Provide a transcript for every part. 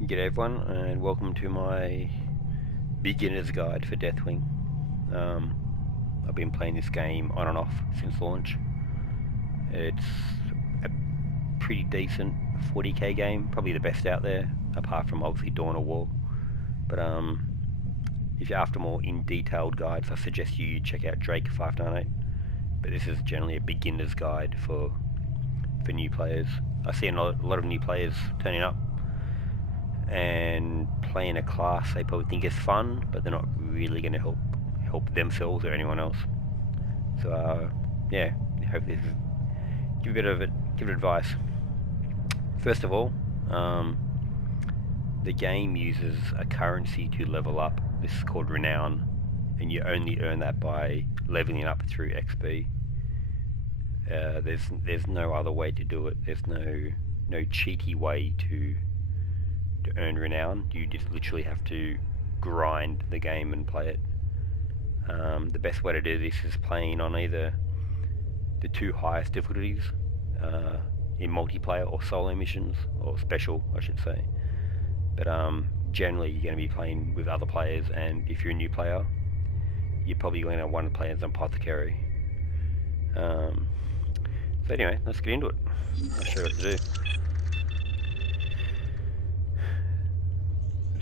G'day everyone, and welcome to my beginner's guide for Deathwing. I've been playing this game on and off since launch. It's a pretty decent 40k game, probably the best out there, apart from obviously Dawn of War. But if you're after more in-detailed guides, I suggest you check out Drake 598. But this is generally a beginner's guide for new players. I see a lot of new players turning up and playing a class they probably think is fun, but they're not really going to help themselves or anyone else. So yeah, hope this is, give it advice. First of all, the game uses a currency to level up. This is called Renown, and you only earn that by leveling up through XP. There's no other way to do it. There's no cheaty way to earn Renown. You just literally have to grind the game and play it. The best way to do this is playing on either the two highest difficulties in multiplayer or solo missions, or special I should say. But generally you're going to be playing with other players, and if you're a new player you're probably going to want to play as an Apothecary. So anyway, let's get into it. I'll show you what to do.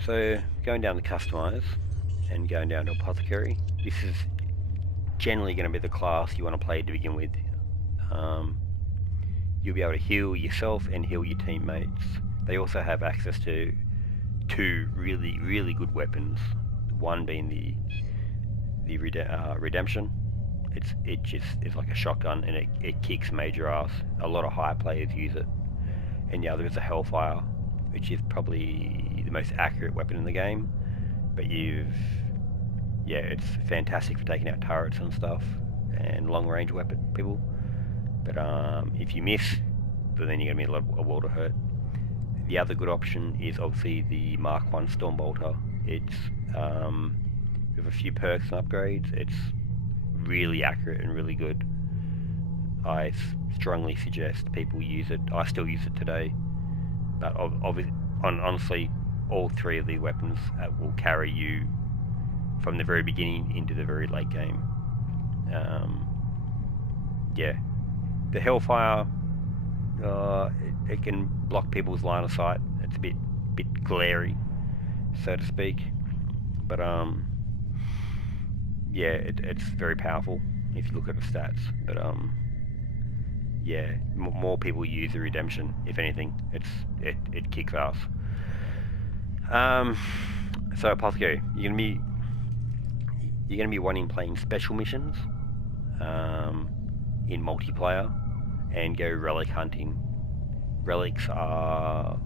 So going down to Customize and going down to Apothecary, this is generally going to be the class you want to play to begin with. You'll be able to heal yourself and heal your teammates. They also have access to two really good weapons. One being the Redemption. It's like a shotgun, and it kicks major ass. A lot of high players use it. And the other is a Hellfire, which is probably the most accurate weapon in the game. But it's fantastic for taking out turrets and stuff, and long range weapon people. But if you miss, then you're going to be a world of hurt. The other good option is obviously the Mark 1 Stormbolter. It's with a few perks and upgrades, it's really accurate and really good. I strongly suggest people use it. I still use it today. But honestly, all three of the weapons will carry you from the very beginning into the very late game. Yeah, the Hellfire, it can block people's line of sight. It's a bit glary, so to speak. But yeah, it's very powerful if you look at the stats. But yeah, more people use the Redemption. If anything, it kicks ass. So Apothecary, you're gonna be wanting playing special missions in multiplayer, and go relic hunting. Relics are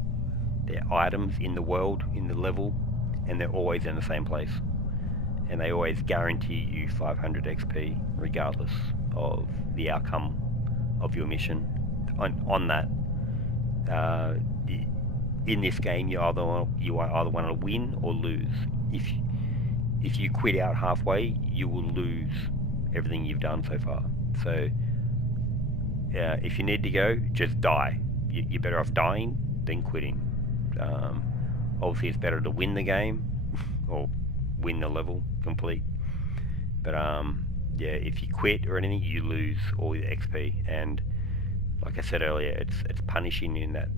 items in the world, in the level, and they're always in the same place, and they always guarantee you 500 XP regardless of the outcome of your mission. On that, in this game you either want to win or lose. If you quit out halfway, you will lose everything you've done so far. So if you need to go, just die. You're better off dying than quitting. Obviously it's better to win the game or win the level complete, but yeah, if you quit or anything, you lose all your XP. And like I said earlier, it's punishing in that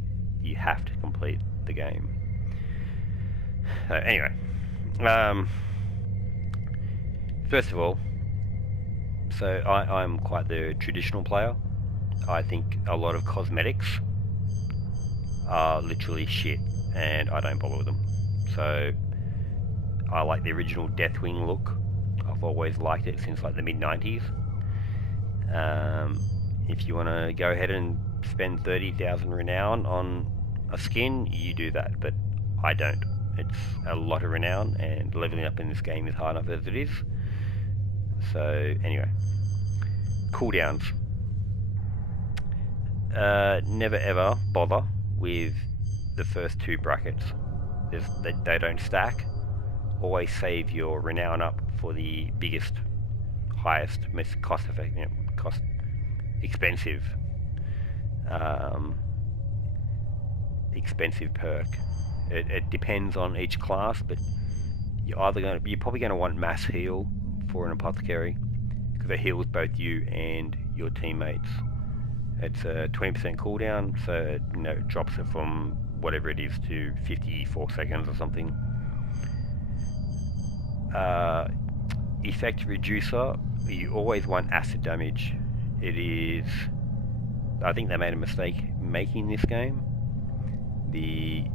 you have to complete the game. Anyway, first of all, so I'm quite the traditional player. I think a lot of cosmetics are literally shit, and I don't bother with them. So I like the original Deathwing look. I've always liked it since like the mid-90s. If you want to go ahead and spend 30,000 renown on a skin, you do that, but I don't. It's a lot of renown, and leveling up in this game is hard enough as it is. So anyway, cooldowns. Never ever bother with the first two brackets. They don't stack. Always save your renown up for the biggest, highest, most cost-effective, expensive perk. It depends on each class, but you're probably going to want mass heal for an apothecary, because it heals both you and your teammates. It's a 20% cooldown, so it drops it from whatever it is to 54 seconds or something. Effect reducer, you always want acid damage. It is, I think they made a mistake making this game. The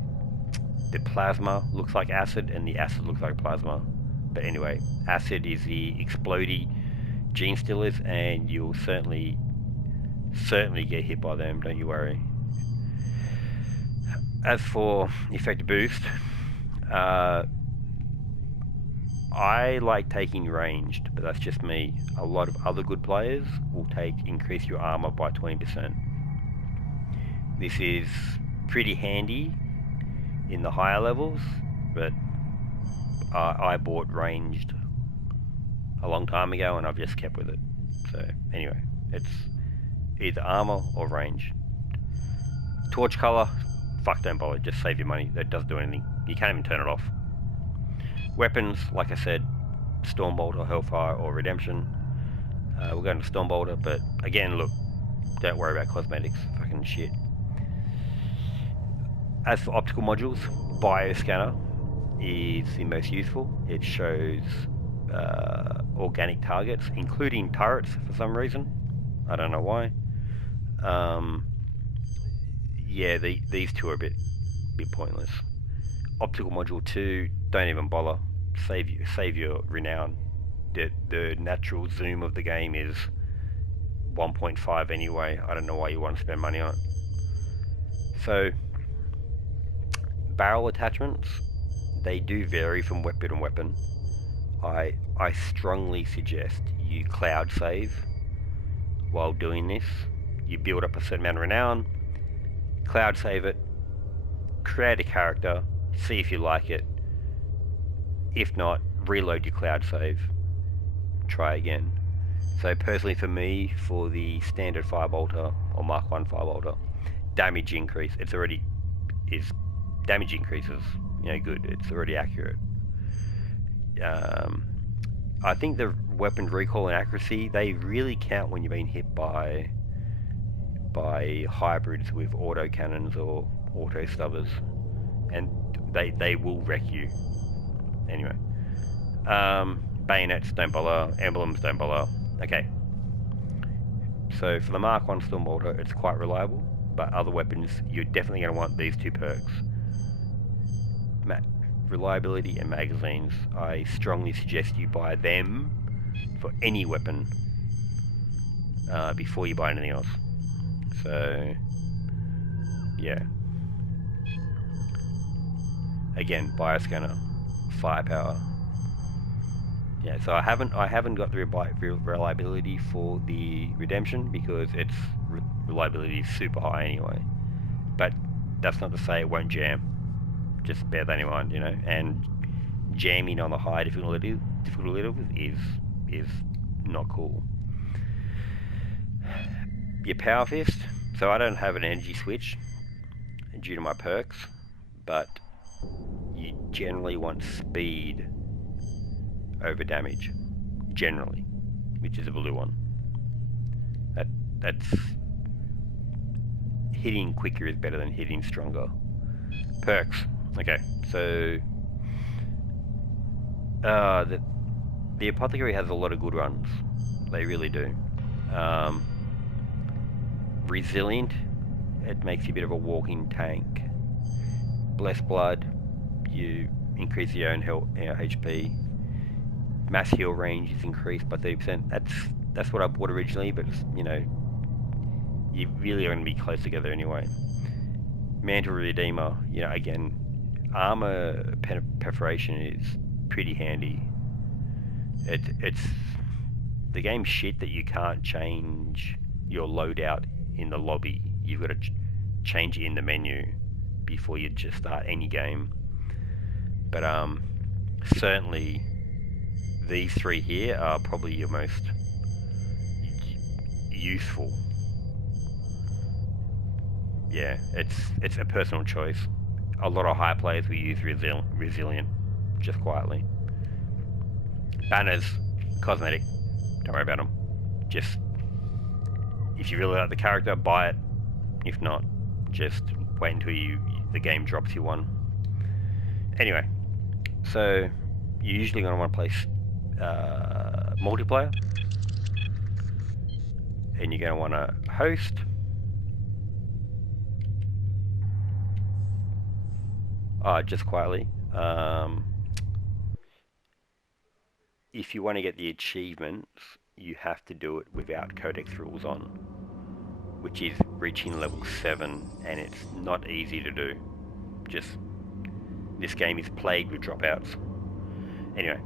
plasma looks like acid and the acid looks like plasma. But anyway, acid is the explodey gene stealers, and you'll certainly get hit by them, don't you worry. As for effect boost, I like taking ranged, but that's just me. A lot of other good players will increase your armor by 20%. This is pretty handy in the higher levels, but I bought ranged a long time ago and I've just kept with it. So anyway, it's either armor or range. Torch color, fuck, don't bother, just save your money. That doesn't do anything. You can't even turn it off. Weapons, like I said, Stormbolter, Hellfire, or Redemption. We're going to Stormbolter, but again, look, don't worry about cosmetics, fucking shit. As for optical modules, Bioscanner is the most useful. It shows organic targets, including turrets for some reason. I don't know why. Yeah, these two are a bit pointless. Optical module 2, don't even bother. Save your renown. The natural zoom of the game is 1.5 anyway. I don't know why you want to spend money on it. So, barrel attachments, they do vary from weapon to weapon. I strongly suggest you cloud save while doing this. You build up a certain amount of renown, cloud save it, create a character, see if you like it. If not, reload your cloud save, try again. So personally for me, for the standard Firebolter or Mark 1 Firebolter, damage increase, damage increases, good, it's already accurate. I think the weapon recoil and accuracy, they really count when you're being hit by hybrids with auto cannons or auto stubbers, and they will wreck you. Anyway, bayonets, don't bother. Emblems, don't bother. Okay, so for the Mark 1 Stormbolter, it's quite reliable, but other weapons, you're definitely going to want these two perks. Reliability and magazines. I strongly suggest you buy them for any weapon before you buy anything else. So, yeah. Again, Bioscanner, firepower. Yeah, so I haven't got the reliability for the Redemption because its reliability is super high anyway. But that's not to say it won't jam. Just bear that in mind, and jamming on the high difficulty is not cool. Your Power Fist, so I don't have an energy switch due to my perks, but you generally want speed over damage, generally, which is a blue one. That's hitting quicker is better than hitting stronger. Perks. Okay, so the Apothecary has a lot of good runs. They really do. Resilient, it makes you a bit of a walking tank. Blessed Blood, you increase your own health, HP. Mass heal range is increased by 30%. That's what I bought originally, but you really are going to be close together anyway. Mantle Redeemer, again, armor perforation is pretty handy. It's the game's shit that you can't change your loadout in the lobby. You've got to change it in the menu before you just start any game. But certainly these three here are probably your most useful. Yeah, it's a personal choice. a lot of high players will use Resilient just quietly. Banners, cosmetic, don't worry about them. Just, if you really like the character, buy it. If not, just wait until the game drops you one. Anyway, so you're usually going to want to play multiplayer, and you're going to want to host. Just quietly. If you want to get the achievements, you have to do it without codex rules on, which is reaching level 7, and it's not easy to do. Just, this game is plagued with dropouts. Anyway,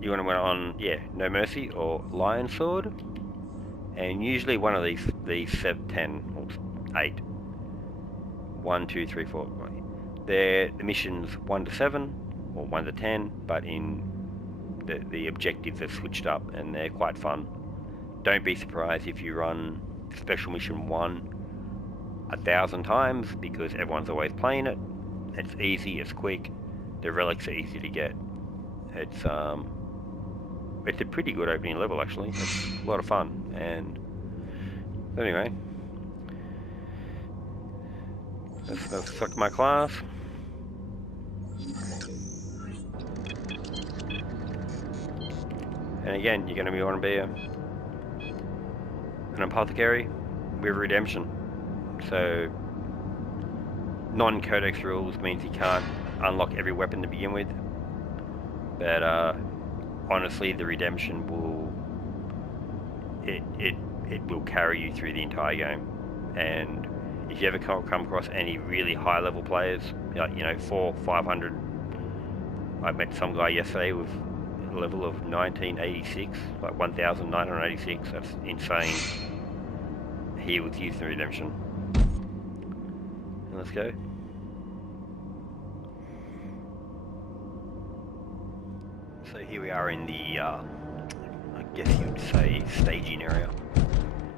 you want to went on, No Mercy or Lion Sword, and usually one of these 10 or 8. 1, 2, 3, 4. They're the missions 1 to 7 or 1 to 10, but in the objectives are switched up and they're quite fun. Don't be surprised if you run Special Mission 1 1,000 times, because everyone's always playing it. It's easy, it's quick, the relics are easy to get. It's a pretty good opening level actually. It's a lot of fun. And anyway, let's select my class. And again, you're going to want to be an Apothecary with Redemption. So non-codex rules means you can't unlock every weapon to begin with. But honestly, the Redemption will it will carry you through the entire game. And if you ever come across any really high level players, like 400, 500, I met some guy yesterday with a level of 1986, like 1986. That's insane. He was using Redemption. And let's go. So here we are in the, I guess you'd say, staging area.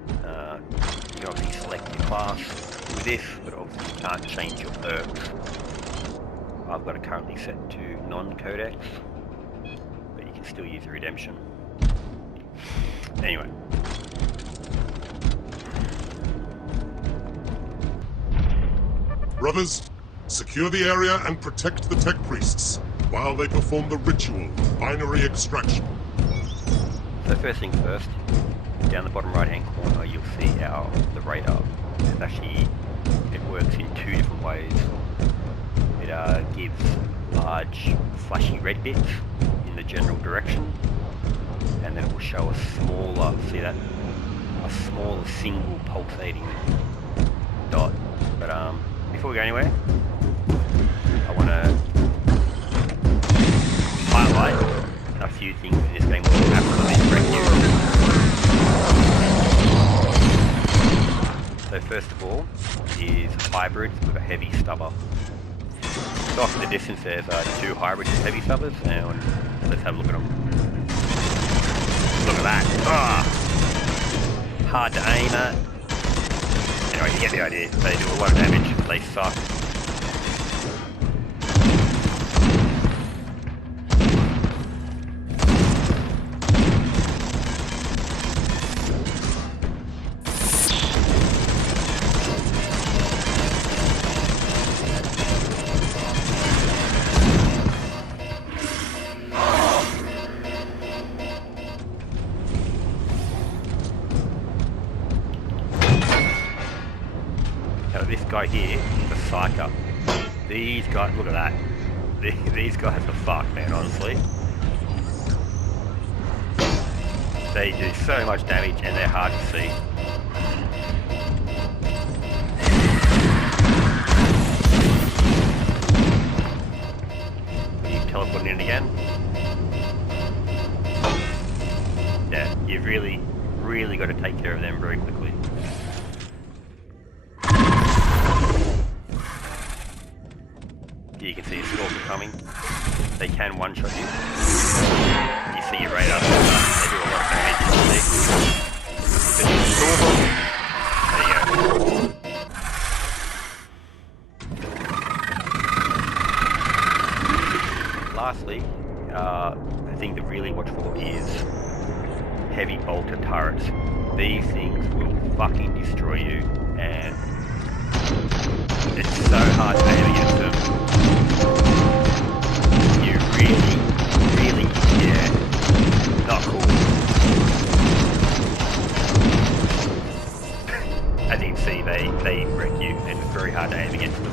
You can obviously select your class with this, but obviously you can't change your perks. I've got it currently set to non-codex, but you can still use the Redemption. Anyway. Brothers, secure the area and protect the tech priests while they perform the ritual of binary extraction. So first things first, down the bottom right hand corner you'll see the radar. It's actually, it works in 2 different ways. It gives large flashy red bits in the general direction, and then it will show a smaller, see that? A smaller single pulsating dot. But before we go anywhere, I want to highlight a few things in this game that will absolutely wreck you. So first of all is hybrids with a heavy stubber. So off in the distance there's 2 hybrids with heavy stubbers, and let's have a look at them. Look at that. Hard to aim at. Anyway, you get the idea. They do a lot of damage. They suck. This guy here is a psyker. These guys, look at that. These guys are fucked, man, honestly. They do so much damage and they're hard to see. You teleport in again. Yeah, you've really got to take care of them very quickly. You can see a stalker coming. They can one-shot you. You see your radar. They do a lot of damage. There you go. lastly, the thing to really watch for is heavy bolter turrets. These things will fucking destroy you, and it's so hard to aim against them. You really, yeah, not cool. As you can see, they wreck you, and it's very hard to aim against them.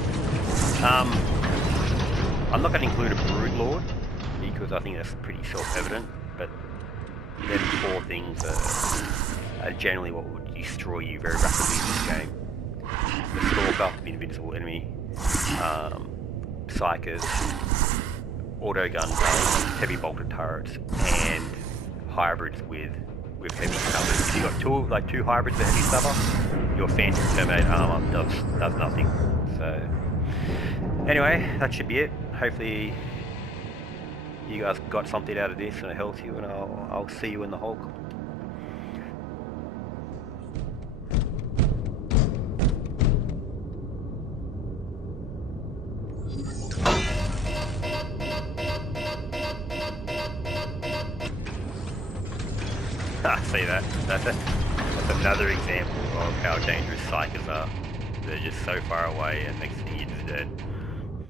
I'm not going to include a Brood Lord, because I think that's pretty self-evident, but them 4 things are generally what would destroy you very rapidly in this game. The Stalker, the Invincible Enemy, Psychers, Auto Gun Guns, Heavy Bolter Turrets, and hybrids with heavy stubbers. If you've got two hybrids with heavy stubber, your Phantom Terminator armor does nothing. So anyway, that should be it. Hopefully you guys got something out of this and it helps you, and I'll see you in the Hulk. See that? That's another example of how dangerous Psychers are. They're just so far away, and next thing you're just dead.